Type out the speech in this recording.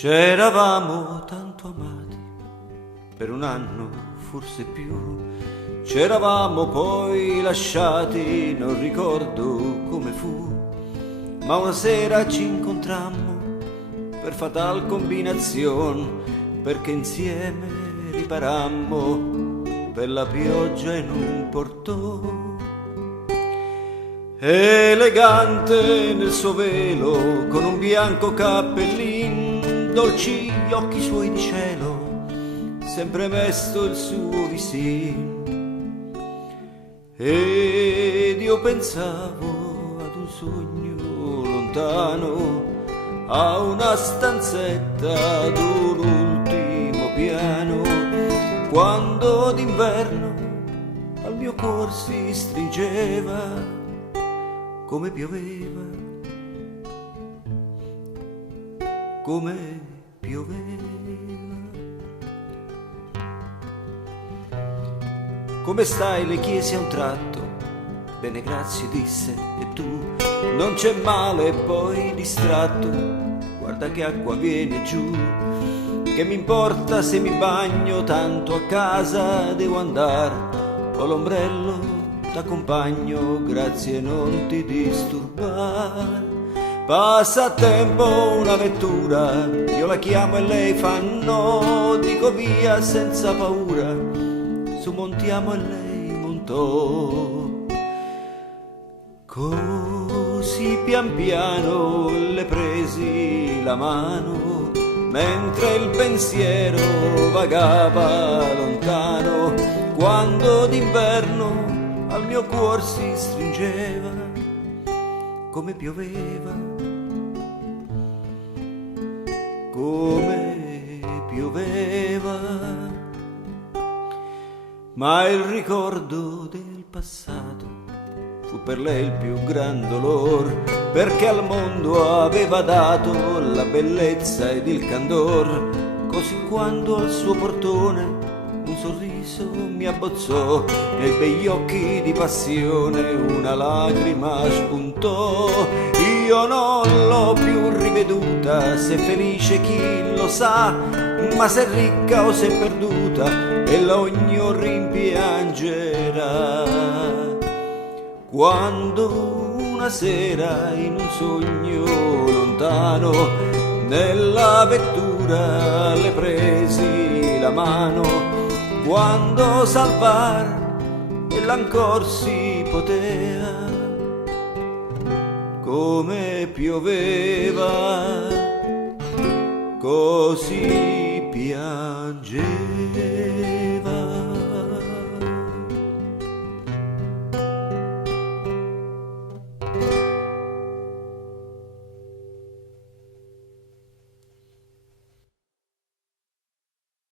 C'eravamo tanto amati, per un anno, forse più. C'eravamo poi lasciati, non ricordo come fu. Ma una sera ci incontrammo, per fatal combinazione, perché insieme riparammo per la pioggia in un portone. Elegante nel suo velo, con un bianco cappellin, dolci gli occhi suoi di cielo, sempre mesto il suo visin. Ed io pensavo ad un sogno lontano, a una stanzetta ad un ultimo piano, quando d'inverno al mio cuor si stringeva come pioveva, come pioveva. Come stai? Le chiesi a un tratto. Bene, grazie, disse. E tu? Non c'è male. Poi distratto, guarda che acqua viene giù. Che mi importa se mi bagno, tanto a casa devo andare. Ho l'ombrello t'accompagno, grazie, non ti disturbare. Passa a tempo una vettura, io la chiamo e lei fa no, dico via senza paura, su montiamo e lei montò. Così pian piano le presi la mano, mentre il pensiero vagava lontano, quando d'inverno al mio cuor si stringeva come pioveva, come pioveva. Ma il ricordo del passato fu per lei il più gran dolor, perché al mondo aveva dato la bellezza ed il candor. Così quando al suo portone un sorriso mi abbozzò, nei begli occhi di passione una lacrima spuntò. Io non l'ho più riveduta, se è felice chi lo sa, ma se è ricca o se è perduta, ella ognuno rimpiangerà. Quando una sera in un sogno lontano, nella vettura le presi la mano, quando salvar e l'ancor si potea, come pioveva, così piangeva.